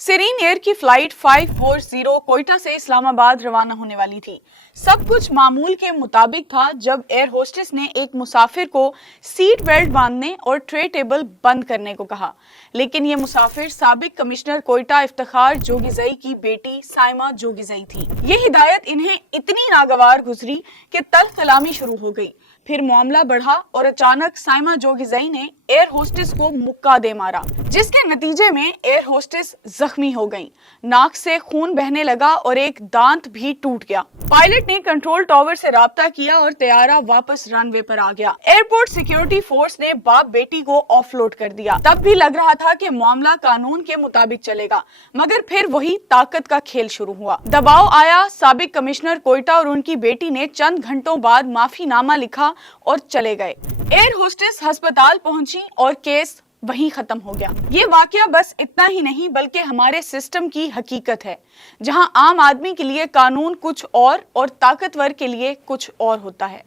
سیرین year کی flight 540 Quetta سے اسلام آباد روانہ ہونے والی تھی۔ سب کچھ معمول کے مطابق تھا جب ایئر ہوسٹس نے ایک مسافر کو سیٹ بیلٹ باندھنے اور ٹرے ٹیبل بند کرنے کو کہا، لیکن یہ مسافر سابق کمشنر کوئٹہ افتخار جوگیزئی کی بیٹی سائمہ جوگیزئی تھی۔ یہ ہدایت انہیں اتنی ناگوار گزری کہ تلخ کلامی شروع ہو گئی۔ پھر معاملہ بڑھا اور اچانک سائمہ جوگیزئی نے ایئر ہوسٹس کو مکہ دے مارا، جس کے نتیجے میں ایئر ہوسٹس زخمی ہو گئیں، ناک سے خون بہنے لگا اور ایک دانت بھی ٹوٹ گیا۔ پائلٹ نے کنٹرول ٹاور سے رابطہ کیا اور طیارہ واپس رن وے پر آ گیا۔ ایئرپورٹ سیکیورٹی فورس نے باپ بیٹی کو آف لوڈ کر دیا۔ تب بھی لگ رہا تھا کہ معاملہ قانون کے مطابق چلے گا، مگر پھر وہی طاقت کا کھیل شروع ہوا۔ دباؤ آیا، سابق کمشنر کوئٹہ اور ان کی بیٹی نے چند گھنٹوں بعد معافی نامہ لکھا اور چلے گئے۔ ایئر ہوسٹس ہسپتال پہنچی اور کیس وہیں ختم ہو گیا۔ یہ واقعہ بس اتنا ہی نہیں بلکہ ہمارے سسٹم کی حقیقت ہے، جہاں عام آدمی کے لیے قانون کچھ اور طاقتور کے لیے کچھ اور ہوتا ہے۔